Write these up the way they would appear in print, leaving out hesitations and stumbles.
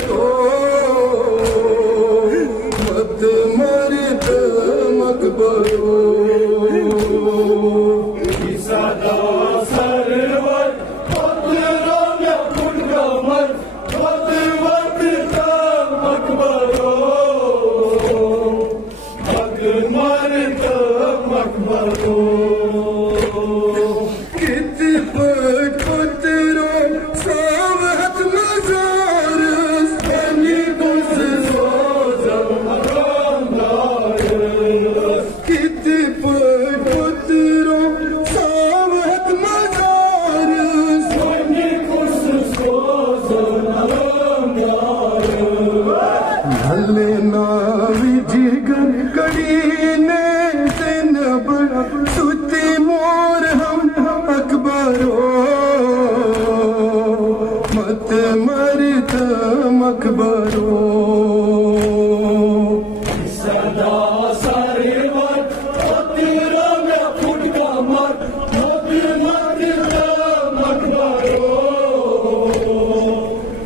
मकबरो मत मरद मकबरो सदा सरवर पत्थरों में फुट कमर वक्त वक्त का मकबरो मत मरद मकबरो मकबरो सदा सरवर पत्थरों में फुट कमर मत मरद मकबरो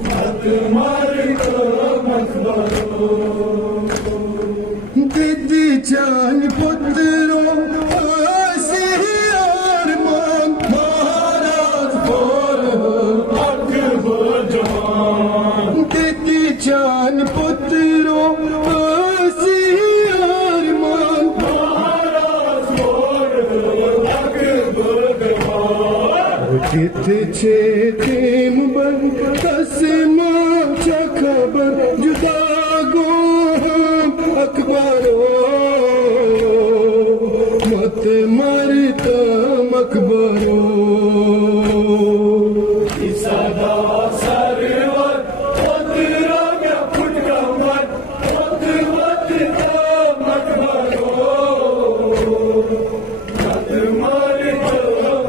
मत मरद मकबरो दीदी जान पुत्रो जान पुत्रो अरमान जित छे तेम बन कसमा खबर जुदा गो अकबरो मत मरद मकबरो सदा सरवर पत्थरों में फुट कमर वक्त वक्त का मकबरो मत मरद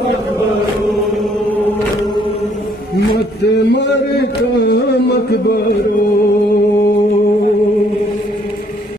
मकबरो मत मरद मकबरो